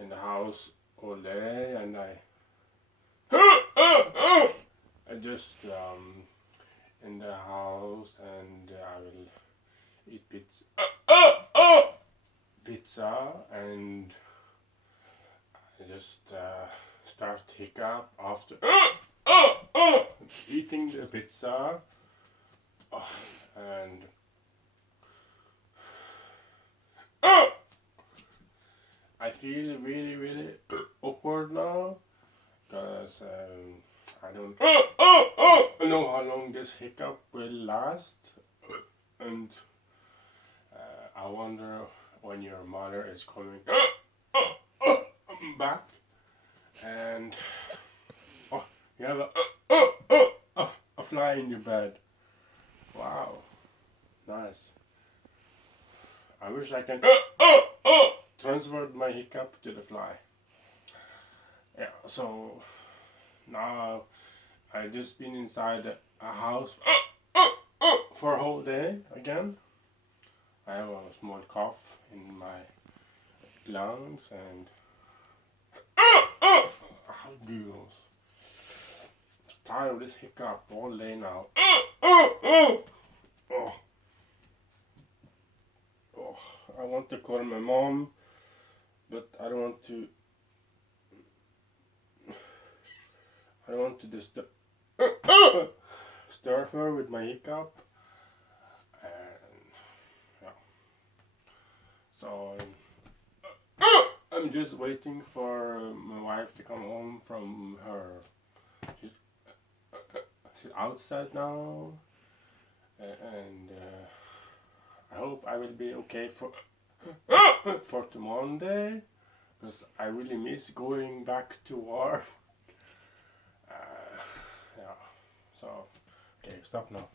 in the house all day, and I just in the house, and I will eat pizza, and I just start hiccup after eating the pizza, and I feel really awkward now because I don't know how long this hiccup will last, and I wonder when your mother is coming back, and oh, you have a fly in your bed. Wow, nice. I wish I can transfer my hiccup to the fly. Yeah, so now I just been inside a house for a whole day again. I have a small cough in my lungs, and goodness, I'm tired of this hiccup all day now. Oh, oh, I want to call my mom, but I don't want to. I don't want to disturb her with my hiccup, and yeah. So I'm just waiting for my wife to come home from her. She's, she's outside now, and I hope I will be okay for tomorrow Monday, because I really miss going back to work. Yeah. So okay, stop now.